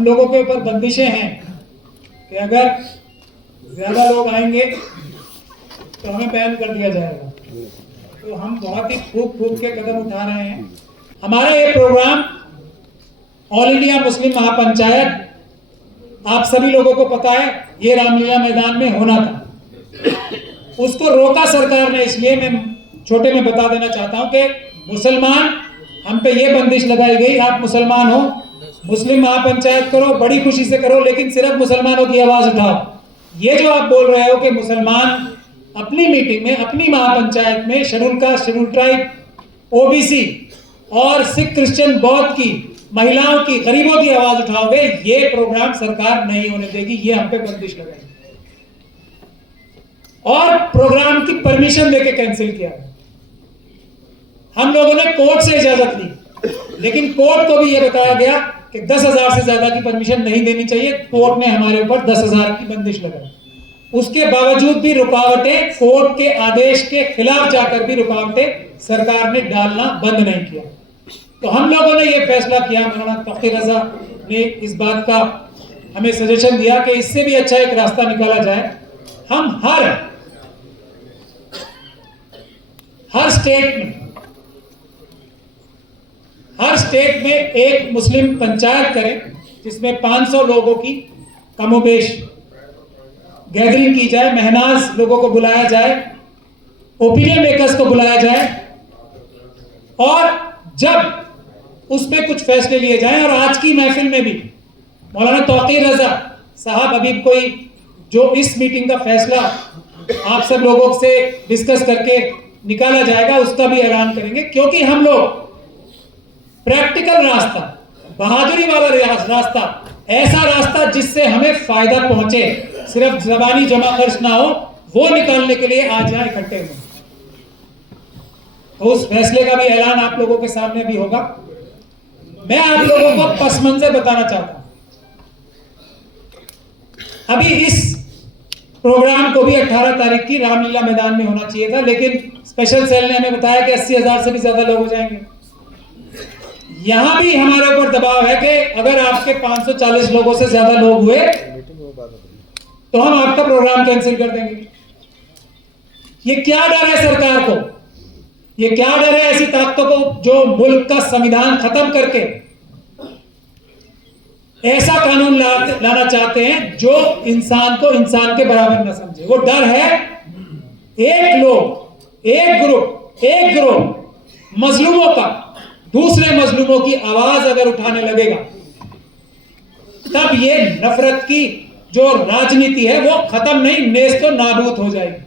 हम लोगों के ऊपर बंदिशें हैं कि अगर ज्यादा लोग आएंगे तो हमें बैन कर दिया जाएगा। तो हम बहुत ही फूक फूक के कदम उठा रहे हैं। हमारा ये प्रोग्राम ऑल इंडिया मुस्लिम महापंचायत, आप सभी लोगों को पता है, ये रामलीला मैदान में होना था। उसको रोका सरकार ने, इसलिए मैं छोटे में बता देना चाहता हूं कि मुसलमान, हम पे ये बंदिश लगाई गई, आप मुसलमान हो, मुस्लिम महापंचायत करो, बड़ी खुशी से करो, लेकिन सिर्फ मुसलमानों की आवाज उठाओ। ये जो आप बोल रहे हो कि मुसलमान अपनी मीटिंग में, अपनी महापंचायत में schedule caste, schedule tribe, OBC और सिख, क्रिश्चियन, बौद्ध की, महिलाओं की, गरीबों की आवाज उठाओगे, ये प्रोग्राम सरकार नहीं होने देगी। ये हम पे बंदिश लगाएगी और प्रोग्राम की परमिशन देके कैंसिल किया। हम लोगों ने कोर्ट से इजाजत ली, लेकिन कोर्ट को भी यह बताया गया कि 10,000 से ज्यादा की परमिशन नहीं देनी चाहिए। कोर्ट ने हमारे ऊपर 10,000 की बंदिश लगाई। उसके बावजूद भी रुकावटें, कोर्ट के आदेश के खिलाफ जाकर भी रुकावटें सरकार ने डालना बंद नहीं किया। तो हम लोगों ने यह फैसला किया, मौलाना तौकीर रजा ने इस बात का हमें सजेशन दिया कि इससे भी अच्छा एक रास्ता निकाला जाए। हम हर स्टेट में एक मुस्लिम पंचायत करें, जिसमें 500 लोगों की कमोबेश गैदरिंग की जाए, महनाज लोगों को बुलाया जाए, ओपिनियन मेकर्स को बुलाया जाए, और जब उसमें कुछ फैसले लिए जाएं। और आज की महफिल में भी मौलाना तौकीर रजा साहब अभी कोई जो इस मीटिंग का फैसला आप सब लोगों से डिस्कस करके निकाला जाएगा, उसका भी ऐलान करेंगे। क्योंकि हम लोग प्रैक्टिकल रास्ता, बहादुरी वाला रास्ता, ऐसा रास्ता जिससे हमें फायदा पहुंचे, सिर्फ जबानी जमा खर्च ना हो, वो निकालने के लिए आज यहां इकट्ठे हुए। तो उस फैसले का भी ऐलान आप लोगों के सामने भी होगा। मैं आप लोगों को पस मंजर बताना चाहता हूं। अभी इस प्रोग्राम को भी 18 तारीख की रामलीला मैदान में होना चाहिए था, लेकिन स्पेशल सेल ने हमें बताया कि 80,000 से भी ज्यादा लोग हो जाएंगे। यहां भी हमारे ऊपर दबाव है कि अगर आपके 540 लोगों से ज्यादा लोग हुए तो हम आपका प्रोग्राम कैंसिल कर देंगे। ये क्या डर है सरकार को? ये क्या डर है ऐसी ताकतों को जो मुल्क का संविधान खत्म करके ऐसा कानून लाना चाहते हैं जो इंसान को इंसान के बराबर न समझे? वो डर है एक लोग, एक ग्रुप, एक ग्रुप मजलूमों का दूसरे मजलूमों की आवाज अगर उठाने लगेगा, तब ये नफरत की जो राजनीति है वो खत्म नहीं, नेस्तो नाबूद हो जाएगी।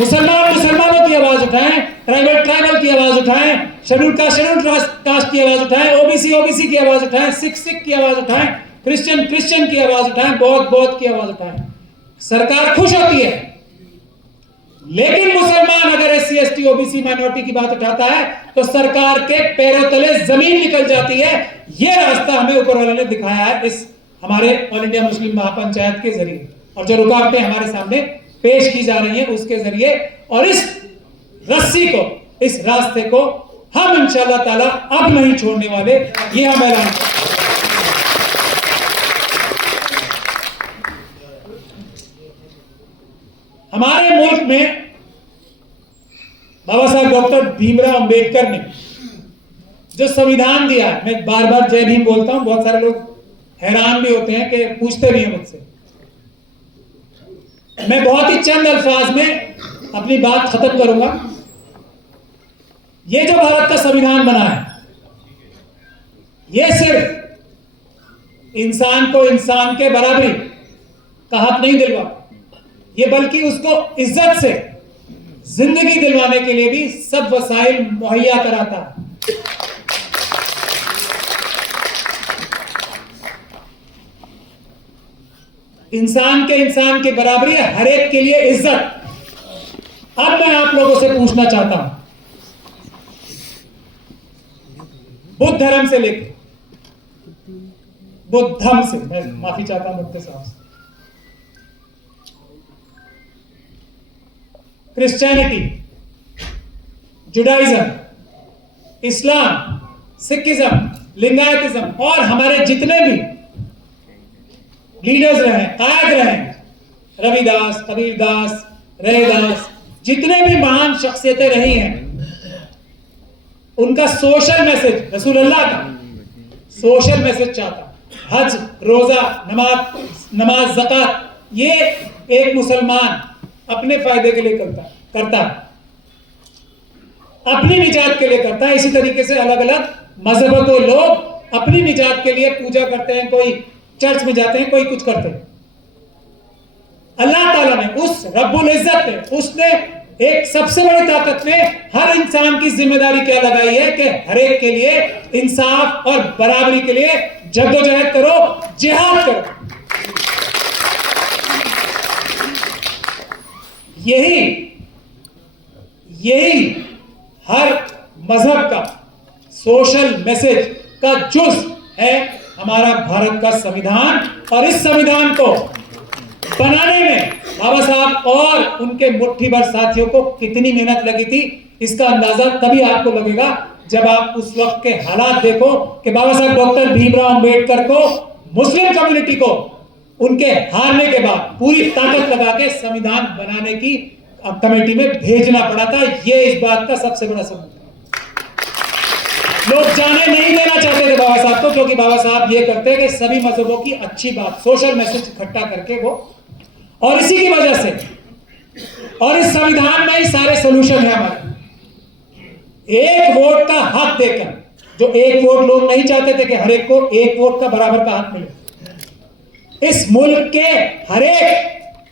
मुसलमान मुसलमानों की आवाज उठाएं, ट्राइबल की आवाज उठाएं, शेड्यूल कास्ट की आवाज उठाएं, ओबीसी की आवाज उठाएं, सिख की आवाज उठाएं, क्रिश्चियन की आवाज उठाएं, बौद्ध की आवाज उठाएं। सरकार खुश होती है, लेकिन मुसलमान अगर SC ST OBC माइनॉरिटी की बात उठाता है तो सरकार के पैरों तले जमीन निकल जाती है। यह रास्ता हमें ऊपर वाले ने दिखाया है इस हमारे ऑल इंडिया मुस्लिम महापंचायत के जरिए, और जो रुकावटें हमारे सामने पेश की जा रही हैं उसके जरिए। और इस रस्सी को, इस रास्ते को हम इंशाअल्लाह ताला अब नहीं छोड़ने वाले, ये हम ऐलान करते हैं। हमारे मुल्क में बाबा साहब डॉक्टर भीमराव अंबेडकर ने जो संविधान दिया, मैं बार बार जय भीम बोलता हूं, बहुत सारे लोग हैरान भी होते हैं कि पूछते भी हैं मुझसे। मैं बहुत ही चंद अल्फाज में अपनी बात खत्म करूंगा। ये जो भारत का संविधान बना है, ये सिर्फ इंसान को इंसान के बराबरी का हक नहीं दिलवाता, ये बल्कि उसको इज्जत से जिंदगी दिलवाने के लिए भी सब वसाइल मुहैया कराता है। इंसान के बराबरी है, हर एक के लिए इज्जत। अब मैं आप लोगों से पूछना चाहता हूं, बुद्ध धर्म से लेकर, बुद्धम से, मैं माफी चाहता हूं मुफ्ती साहब से, क्रिश्चियनिटी, जुडाइज्म, इस्लाम, सिखिज्म, लिंगायतिज्म और हमारे जितने भी लीडर्स रहे, कायद रहे, रविदास, कबीरदास, रैदास, जितने भी महान शख्सियतें रही हैं, उनका सोशल मैसेज, रसूलुल्लाह का सोशल मैसेज चाहता। हज, रोजा, नमाज, ज़कात, ये एक मुसलमान अपने फायदे के लिए करता है, अपनी निजात के लिए करता है। इसी तरीके से अलग अलग मजहबों के लोग अपनी निजात के लिए पूजा करते हैं, कोई चर्च में जाते हैं, कोई कुछ करते हैं। अल्लाह ताला ने, उस रब्बुल इज्जत ने, उसने एक सबसे बड़ी ताकत ने हर इंसान की जिम्मेदारी क्या लगाई है कि हर एक के लिए इंसाफ और बराबरी के लिए जद्दोजहद करो, जिहाद करो। यही हर मजहब का सोशल मैसेज का जुज है हमारा भारत का संविधान। और इस संविधान को बनाने में बाबा साहब और उनके मुट्ठी भर साथियों को कितनी मेहनत लगी थी, इसका अंदाजा तभी आपको लगेगा जब आप उस वक्त के हालात देखो कि बाबा साहब डॉक्टर भीमराव अंबेडकर को, मुस्लिम कम्युनिटी को उनके हारने के बाद पूरी ताकत लगा के संविधान बनाने की कमेटी में भेजना पड़ा था। यह इस बात का सबसे बड़ा सबूत है। लोग जाने नहीं देना चाहते थे बाबा साहब को, क्योंकि बाबा साहब ये करते कि सभी मजहबों की अच्छी बात, सोशल मैसेज इकट्ठा करके वो, और इसी की वजह से, और इस संविधान में ही सारे सोल्यूशन है हमारे। एक वोट का हक देकर, जो एक वोट लोग नहीं चाहते थे कि हर एक को एक वोट का बराबर का हक मिले। इस मुल्क के हर एक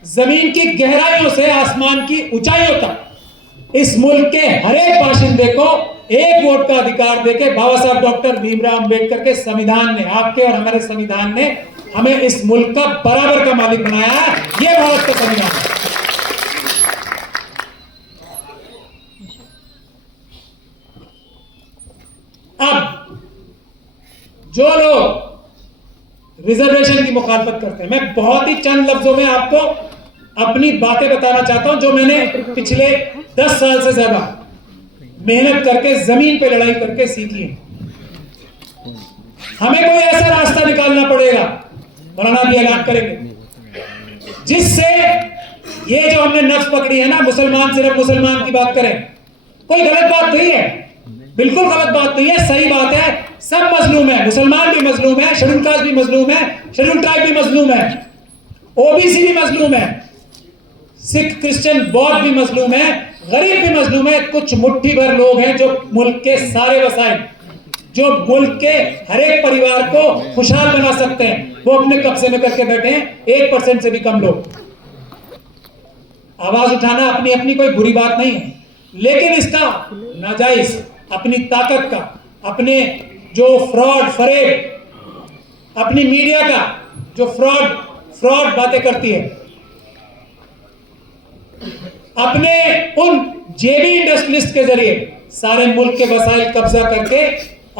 जमीन की गहराइयों से आसमान की ऊंचाइयों तक इस मुल्क के हर एक बाशिंदे को एक वोट का अधिकार देके बाबा साहब डॉक्टर भीमराव अंबेडकर के संविधान ने, आपके और हमारे संविधान ने हमें इस मुल्क का बराबर का मालिक बनाया है। यह भारत का संविधान है। अब जो लोग रिजर्वेशन की मुखालफत करते हैं, मैं बहुत ही चंद लफ्जों में आपको अपनी बातें बताना चाहता हूं जो मैंने पिछले 10 साल से ज्यादा मेहनत करके, जमीन पे लड़ाई करके सीखी है। हमें कोई ऐसा रास्ता निकालना पड़ेगा, मौलाना भी ऐलान करेंगे, जिससे ये जो हमने नफ्स पकड़ी है ना, मुसलमान सिर्फ मुसलमान की बात करें, कोई गलत बात नहीं है, बिल्कुल गलत बात नहीं है, सही बात है। सब मजलूम है, मुसलमान भी मजलूम है, शेड्यूल कास्ट भी मजलूम है, शेड्यूल ट्राइब भी मजलूम है, ओबीसी भी मजलूम है, सिख, क्रिश्चियन, बौद्ध भी मजलूम है, गरीब भी मजलूम है। कुछ मुट्ठी भर लोग हैं जो मुल्क के सारे वसाइल, जो मुल्क के हर एक परिवार को खुशहाल बना सकते हैं, वो अपने कब्जे में करके बैठे हैं। 1% से भी कम लोग। आवाज उठाना अपनी अपनी कोई बुरी बात नहीं है, लेकिन इसका नाजायज, अपनी ताकत का, अपने जो फ्रॉड फरेब, अपनी मीडिया का जो फ्रॉड बातें करती है, अपने उन जेबी इंडस्ट्रियलिस्ट के जरिए सारे मुल्क के वसाइल कब्जा करके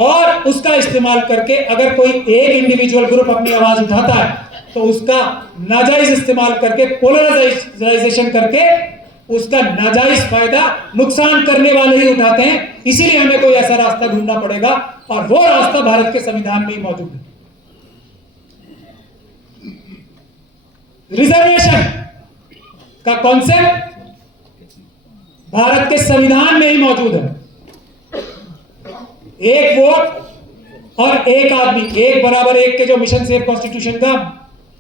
और उसका इस्तेमाल करके अगर कोई एक इंडिविजुअल ग्रुप अपनी आवाज उठाता है तो उसका नाजायज इस्तेमाल करके, पोलराइजेशन करके उसका नाजायज फायदा नुकसान करने वाले ही उठाते हैं। इसीलिए हमें कोई ऐसा रास्ता ढूंढना पड़ेगा और वो रास्ता भारत के संविधान में ही मौजूद है। रिजर्वेशन का कॉन्सेप्ट भारत के संविधान में ही मौजूद है। एक वोट और एक आदमी, एक बराबर एक के जो मिशन सेफ कॉन्स्टिट्यूशन का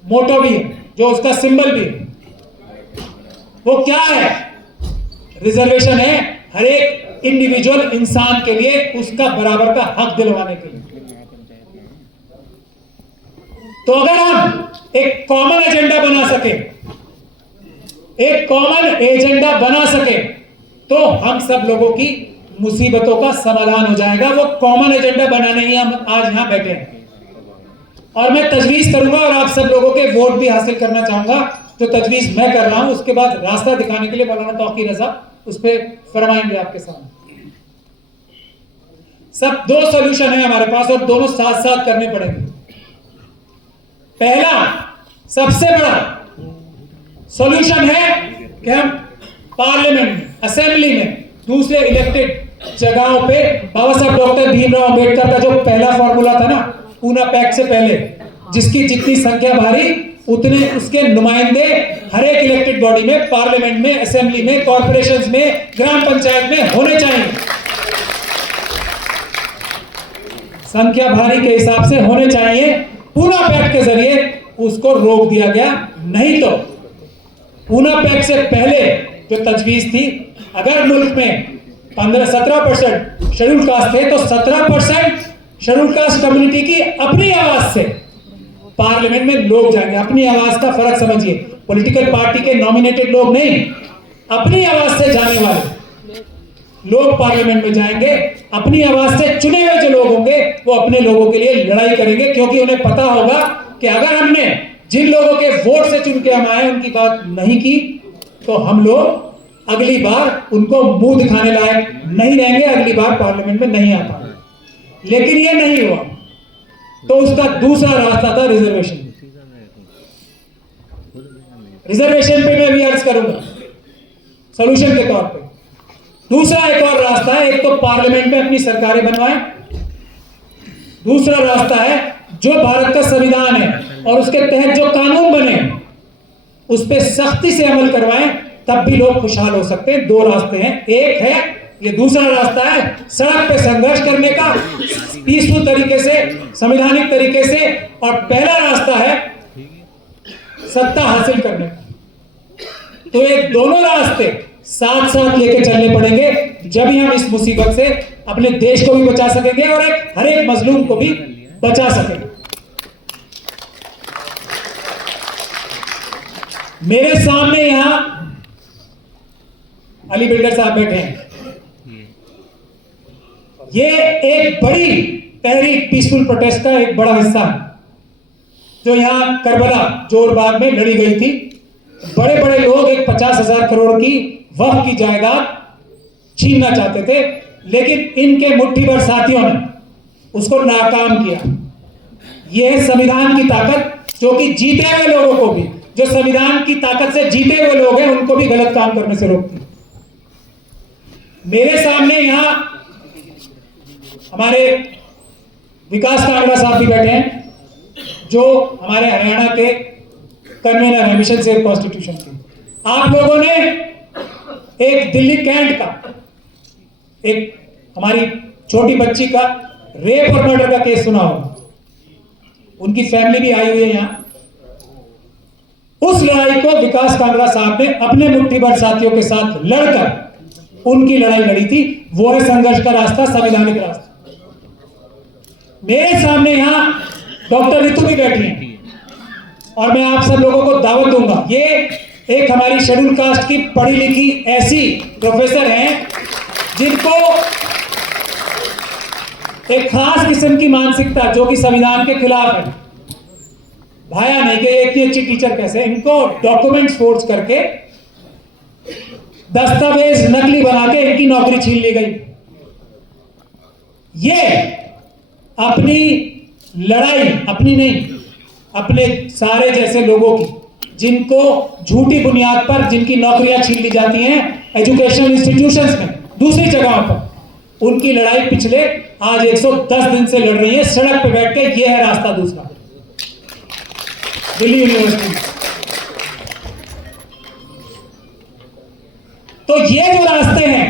मोटो भी है, जो उसका सिंबल भी है, वो क्या है? रिजर्वेशन है हर एक इंडिविजुअल इंसान के लिए उसका बराबर का हक दिलवाने के लिए। तो अगर हम एक कॉमन एजेंडा बना सके, एक कॉमन एजेंडा बना सके, तो हम सब लोगों की मुसीबतों का समाधान हो जाएगा। वो कॉमन एजेंडा बनाने ही हम आज यहां बैठे हैं। और मैं तजवीज करूंगा और आप सब लोगों के वोट भी हासिल करना चाहूंगा। जो तजवीज मैं कर रहा हूं उसके बाद रास्ता दिखाने के लिए मौलाना तौकीर रजा उस पर फरमाएंगे आपके सामने। सब 2 सॉल्यूशन है हमारे पास और दोनों साथ साथ करने पड़ेंगे। पहला सबसे बड़ा सॉल्यूशन है कि हम पार्लियामेंट में, असेंबली में दूसरे इलेक्टेड जगहों पे बाबा साहब डॉक्टर भीमराव अंबेडकर का जो पहला फॉर्मूला था ना, पूना पैक्ट से पहले, जिसकी जितनी संख्या भारी उतने उसके नुमाइंदे हर एक इलेक्टेड बॉडी में, पार्लियामेंट में, असेंबली में, कॉर्पोरेशंस में, ग्राम पंचायत में होने चाहिए। संख्या भारी के हिसाब से होने चाहिए। पूना पैक्ट के जरिए उसको रोक दिया गया। नहीं तो पूना पैक्ट से पहले जो तजवीज थी, अगर मुल्क में 15-17% शेड्यूल कास्ट थे तो 17% शेड्यूल कास्ट कम्युनिटी की अपनी आवाज से पार्लियामेंट में लोग जाएंगे। अपनी आवाज का फर्क समझिए, पॉलिटिकल पार्टी के नॉमिनेटेड लोग नहीं, अपनी आवाज से जाने वाले लोग पार्लियामेंट में जाएंगे। अपनी आवाज से चुने हुए जो लोग होंगे वो अपने लोगों के लिए लड़ाई करेंगे, क्योंकि उन्हें पता होगा कि अगर हमने जिन लोगों के वोट से चुन के हम आए उनकी बात नहीं की तो हम लोग अगली बार उनको मुंह दिखाने लायक नहीं रहेंगे, अगली बार पार्लियामेंट में नहीं आ पाएंगे। लेकिन ये नहीं हुआ तो उसका दूसरा रास्ता था रिजर्वेशन। रिजर्वेशन पे मैं भी अर्ज करूंगा सॉल्यूशन के तौर पे। दूसरा एक और रास्ता है, एक तो पार्लियामेंट में अपनी सरकारें बनवाएं, दूसरा रास्ता है जो भारत का संविधान है और उसके तहत जो कानून बने उस पर सख्ती से अमल करवाएं, तब भी लोग खुशहाल हो सकते हैं। दो रास्ते हैं, एक है ये, दूसरा रास्ता है सड़क पे संघर्ष करने का पीसफुल तरीके से, संवैधानिक तरीके से, और पहला रास्ता है सत्ता हासिल करने का। तो ये दोनों रास्ते साथ साथ लेके चलने पड़ेंगे, जब ही हम इस मुसीबत से अपने देश को भी बचा सकेंगे और हर एक मजलूम को भी बचा सकेंगे। मेरे सामने यहां अली बिल्डर साहब बैठे हैं। ये एक बड़ी तहरीक, पीसफुल प्रोटेस्ट का एक बड़ा हिस्सा है जो यहां करबला जोरबाग में लड़ी गई थी। बड़े बड़े लोग एक 50,000 करोड़ की वक्फ की जायदाद छीनना चाहते थे, लेकिन इनके मुट्ठी भर साथियों ने उसको नाकाम किया। यह है संविधान की ताकत, जो कि जीते हुए लोगों को भी, जो संविधान की ताकत से जीते हुए लोग हैं, उनको भी गलत काम करने से रोकती है। मेरे सामने यहां हमारे विकास कांगड़ा साहब भी बैठे हैं, जो हमारे हरियाणा के कन्वीनर है मिशन सेव कॉन्स्टिट्यूशन के। आप लोगों ने एक दिल्ली कैंट का, एक हमारी छोटी बच्ची का रेप और मर्डर का केस सुना होगा, उनकी फैमिली भी आई हुई है यहां। उस लड़ाई को विकास कांगड़ा साहब ने अपने मुट्ठी भर साथियों के साथ लड़कर उनकी लड़ाई लड़ी थी। वो है संघर्ष का रास्ता, संवैधानिक रास्ता। मेरे सामने यहां डॉक्टर रितु भी बैठी हैं और मैं आप सब लोगों को दावत दूंगा। ये एक हमारी शेड्यूल कास्ट की पढ़ी लिखी ऐसी प्रोफेसर हैं जिनको एक खास किस्म की मानसिकता, जो कि संविधान के खिलाफ है, भाया नहीं कि इतनी अच्छी टीचर कैसे, इनको डॉक्यूमेंट्स फोर्ज करके दस्तावेज नकली बना के इनकी नौकरी छीन ली गई। ये अपनी लड़ाई, अपनी नहीं, अपने सारे जैसे लोगों की, जिनको झूठी बुनियाद पर जिनकी नौकरियां छीन ली जाती हैं एजुकेशनल इंस्टीट्यूशंस में, दूसरी जगहों पर, उनकी लड़ाई पिछले आज 110 दिन से लड़ रही है सड़क पे बैठ के। ये है रास्ता दूसरा, दिल्ली यूनिवर्सिटी। तो ये जो रास्ते हैं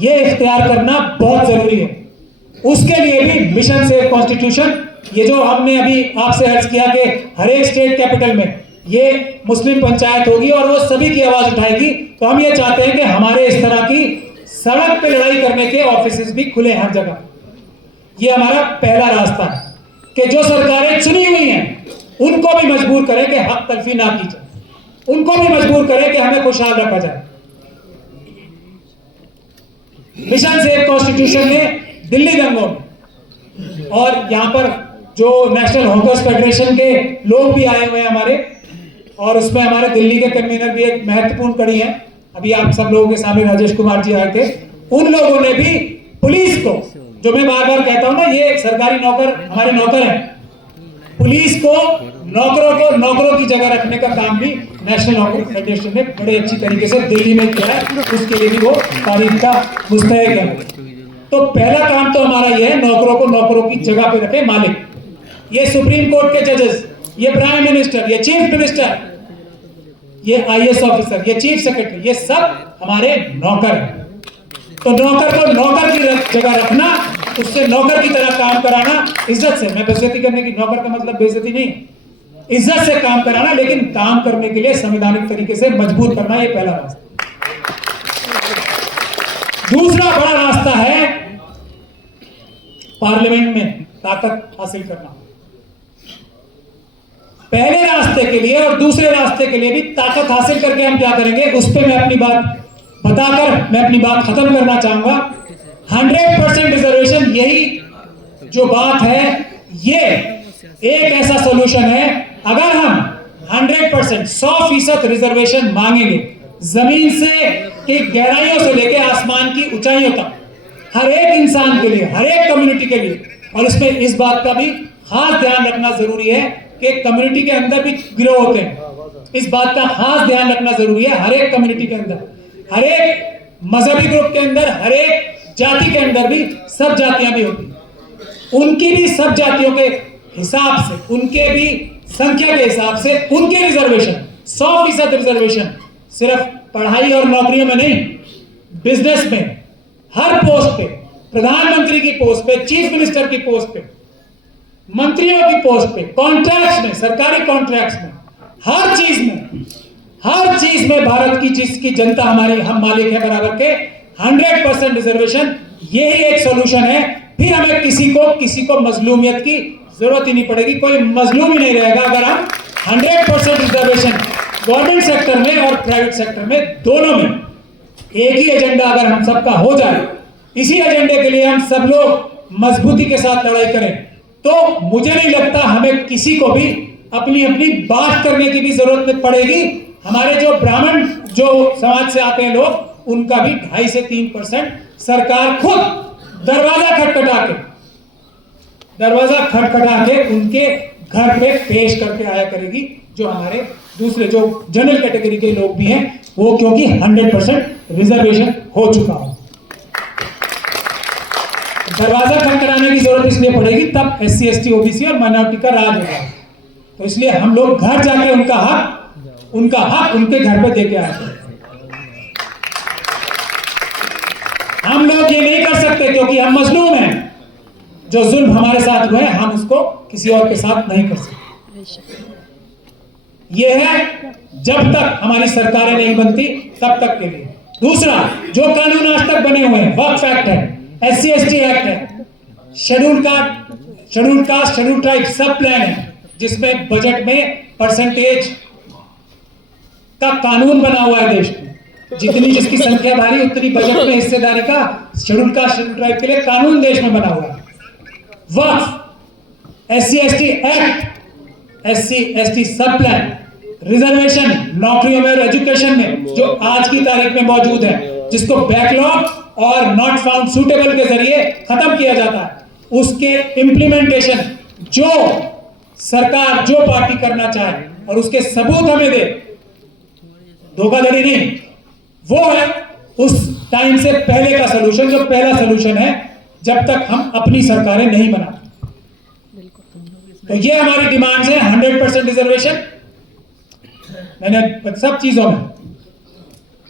ये इख्तियार करना बहुत जरूरी है। उसके लिए भी मिशन सेव कॉन्स्टिट्यूशन, ये जो हमने अभी आपसे अर्ज किया कि हर एक स्टेट कैपिटल में ये मुस्लिम पंचायत होगी और वो सभी की आवाज उठाएगी, तो हम ये चाहते हैं कि हमारे इस तरह की सड़क पे लड़ाई करने के ऑफिस भी खुले हर जगह। ये हमारा पहला रास्ता है कि जो सरकारें चुनी हुई हैं उनको भी मजबूर करें कि हक तलफी ना की जाए, उनको भी मजबूर करें कि हमें खुशहाल रखा जाए। मिशन सेव कॉन्स्टिट्यूशन ने दिल्ली दंगों में, और यहां पर जो नेशनल हॉकर्स फेडरेशन के लोग भी आए हुए हैं हमारे, और उसमें हमारे दिल्ली के कन्वीनर भी एक महत्वपूर्ण कड़ी है। अभी आप सब लोगों के सामने राजेश कुमार जी आए थे, उन लोगों ने भी पुलिस को, जो मैं बार बार कहता हूं ना, ये सरकारी नौकर हमारे नौकर हैं, पुलिस को, नौकरों को नौकरों की जगह रखने का काम भी नेशनल हॉकर फेडरेशन ने बड़े अच्छी तरीके से दिल्ली में किया है। उसके लिए भी वो तारीफ का मुस्तहिक है। तो पहला काम तो हमारा यह है, नौकरों को नौकरों की जगह पे रखे मालिक। ये सुप्रीम कोर्ट के जजेस, ये प्राइम मिनिस्टर, ये चीफ मिनिस्टर, ये आईएएस ऑफिसर, ये चीफ सेक्रेटरी, ये सब हमारे नौकर हैं। तो नौकर को नौकर की जगह रखना, उससे नौकर की तरह काम कराना, इज्जत से, मैं बेइज्जती करने की, नौकर का मतलब बेइज्जती नहीं, इज्जत से काम कराना, लेकिन काम करने के लिए संवैधानिक तरीके से मजबूत करना, ये पहला रास्ता। दूसरा बड़ा रास्ता है पार्लियामेंट में ताकत हासिल करना। पहले रास्ते के लिए और दूसरे रास्ते के लिए भी ताकत हासिल करके हम क्या करेंगे, उस पर मैं अपनी बात बताकर मैं अपनी बात खत्म करना चाहूंगा। 100% रिजर्वेशन, यही जो बात है, ये एक ऐसा सॉल्यूशन है। अगर हम 100% 100% रिजर्वेशन मांगेंगे, जमीन से की गहराइयों से लेकर आसमान की ऊंचाइयों तक, हर एक इंसान के लिए, हर एक कम्युनिटी के लिए, और इसमें इस बात का भी खास ध्यान रखना जरूरी है कि कम्युनिटी के अंदर भी गिरोह होते हैं, इस बात का खास ध्यान रखना जरूरी है। हर एक कम्युनिटी के अंदर, हर एक मजहबी ग्रुप के अंदर, हर एक जाति के अंदर भी सब जातियां भी होती हैं, उनकी भी सब जातियों के हिसाब से, उनके भी संख्या के हिसाब से उनके रिजर्वेशन, 100% रिजर्वेशन, सिर्फ पढ़ाई और नौकरियों में नहीं, बिजनेस में, हर पोस्ट पे, प्रधानमंत्री की पोस्ट पे, चीफ मिनिस्टर की पोस्ट पे, मंत्रियों की पोस्ट पे, कॉन्ट्रैक्ट्स में, सरकारी कॉन्ट्रैक्ट्स में, हर चीज में भारत की, जिसकी जनता हमारी, हम मालिक है बराबर के, 100% रिजर्वेशन, यही एक सॉल्यूशन है। फिर हमें किसी को मजलूमियत की जरूरत ही नहीं पड़ेगी, कोई मजलूम ही नहीं रहेगा अगर हम 100% रिजर्वेशन गवर्नमेंट सेक्टर में और प्राइवेट सेक्टर में, दोनों में एक ही एजेंडा अगर हम सबका हो जाए, इसी एजेंडे के लिए हम सब लोग मजबूती के साथ लड़ाई करें, तो मुझे नहीं लगता हमें किसी को भी अपनी अपनी बात करने की भी जरूरत पड़ेगी। हमारे जो ब्राह्मण, जो समाज से आते हैं लोग, उनका भी 2.5 से 3% सरकार खुद दरवाजा खटखटा के उनके घर पे पेश करके आया करेगी, जो हमारे दूसरे जो जनरल कैटेगरी के लोग भी हैं, वो क्योंकि 100% रिजर्वेशन हो चुका हो। दरवाजा खटखटाने की जरूरत इसलिए पड़ेगी तब SC ST OBC और माइनॉरिटी का राज होगा। तो इसलिए हम लोग घर जाके उनका हक उनके घर पे देके आए। हम लोग ये नहीं कर सकते क्योंकि हम मजलूम हैं, जो जुल्म हमारे साथ हुए हम उसको किसी और के साथ नहीं कर सकते। ये है जब तक हमारी सरकारें नहीं बनती तब तक के लिए। दूसरा, जो कानून आज तक बने हुए हैं, वक्फ एक्ट है, SC ST एक्ट है, शेड्यूल कास्ट शेड्यूल ट्राइब सब प्लान है, जिसमें बजट में परसेंटेज का कानून बना हुआ है देश में, जितनी जिसकी संख्या भारी उतनी बजट में हिस्सेदारी का शेड्यूल कास्ट शेड्यूल ट्राइब के लिए कानून देश में बना हुआ है। वक्फ, SC ST act, SC ST सब प्लान, रिजर्वेशन नौकरियों में और एजुकेशन में जो आज की तारीख में मौजूद है, जिसको बैकलॉग और नॉट फाउंड सूटेबल के जरिए खत्म किया जाता है, उसके इम्प्लीमेंटेशन जो सरकार, जो पार्टी करना चाहे और उसके सबूत हमें दे, धोखाधड़ी नहीं, वो है उस टाइम से पहले का सलूशन, जो पहला सलूशन है जब तक हम अपनी सरकारें नहीं बनाते। तो ये हमारी डिमांड्स है, 100% रिजर्वेशन, मैंने सब चीजों में,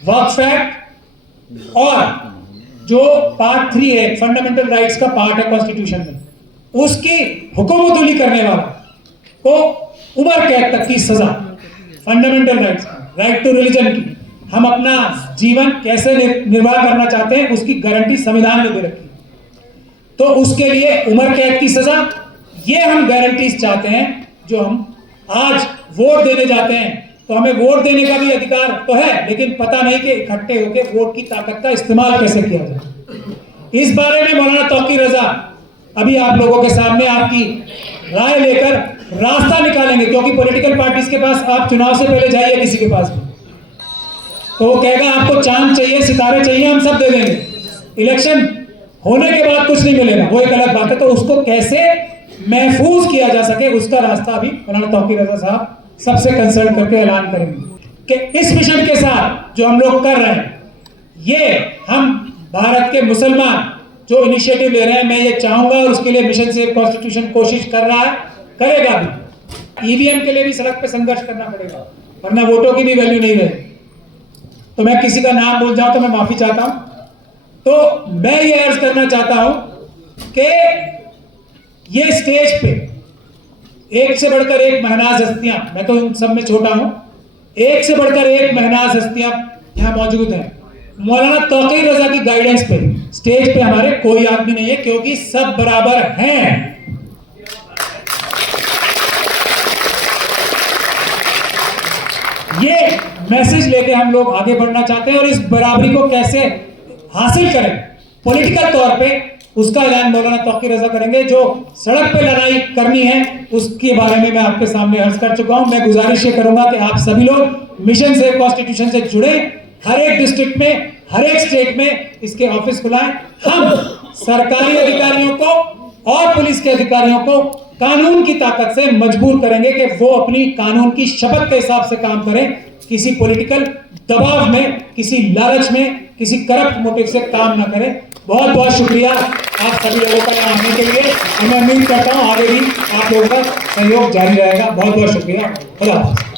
वक्फ एक्ट, और जो पार्ट 3 है, फंडामेंटल राइट्स का पार्ट है कॉन्स्टिट्यूशन में, उसकी हुकूमतुली करने वाला को उम्र कैद तक की सजा, fundamental rights, right to religion की, हम अपना जीवन कैसे निर्वाह करना चाहते हैं उसकी गारंटी संविधान में दे रखी है। तो उसके लिए उम्र कैद की सजा, ये हम गारंटीज चाहते हैं। जो हम आज वोट देने जाते हैं तो हमें वोट देने का भी अधिकार तो है, लेकिन पता नहीं कि इकट्ठे होकर वोट की ताकत का इस्तेमाल कैसे किया जाए। इस बारे में मौलाना तौकीर रजा अभी आप लोगों के सामने आपकी राय लेकर रास्ता निकालेंगे, क्योंकि पॉलिटिकल पार्टीज के पास आप चुनाव से पहले जाइए किसी के पास भी, तो वो कहेगा आपको चांद चाहिए, सितारे चाहिए, हम सब दे देंगे, इलेक्शन होने के बाद कुछ नहीं मिलेगा, वो एक अलग बात है। तो उसको कैसे महफूज किया जा सके, उसका रास्ता अभी मौलाना तौकीर रजा साहब सबसे कंसल्ट करके ऐलान करेंगे कि इस मिशन के साथ जो हम लोग कर रहे हैं, ये हम भारत के मुसलमान जो इनिशिएटिव ले रहे हैं, मैं ये चाहूंगा और उसके लिए मिशन सेव कॉन्स्टिट्यूशन कोशिश कर रहा है, करेगा भी। ईवीएम के लिए भी सड़क पे संघर्ष करना पड़ेगा, वरना वोटों की भी वैल्यू नहीं रहेगी। तो मैं किसी का नाम भूल जाऊं तो मैं माफी चाहता हूं। तो मैं ये अर्ज करना चाहता हूं कि ये स्टेज पे एक से बढ़कर एक महनाज हस्तियां, मैं तो उन सब में छोटा हूं, एक से बढ़कर एक महनाज हस्तियां यहां मौजूद हैं। मौलाना तौकीर रजा की गाइडेंस पे स्टेज पे हमारे कोई आदमी नहीं है, क्योंकि सब बराबर हैं। ये मैसेज लेके हम लोग आगे बढ़ना चाहते हैं और इस बराबरी को कैसे हासिल करें पॉलिटिकल तौर पे, उसका ऐलान मौलाना तौकीर रजा करेंगे। जो सड़क पे लड़ाई करनी है उसके बारे में मैं आपके सामने अर्ज कर चुका हूं। मैं गुजारिश ये करूंगा कि आप सभी लोग मिशन सेव कॉन्स्टिट्यूशन से जुड़े, हर एक डिस्ट्रिक्ट में, हर एक स्टेट में इसके ऑफिस खुलाएं। हम सरकारी अधिकारियों को और पुलिस के अधिकारियों को कानून की ताकत से मजबूर करेंगे कि वो अपनी कानून की शपथ के हिसाब से काम करें, किसी पॉलिटिकल दबाव में, किसी लालच में, किसी करप्ट मोटिव से काम ना करें। बहुत बहुत शुक्रिया आप सभी लोगों का यहाँ आने के लिए, और मैं उम्मीद करता हूँ आगे भी आप लोगों का सहयोग जारी रहेगा। बहुत बहुत शुक्रिया। खुदा हाफिज़।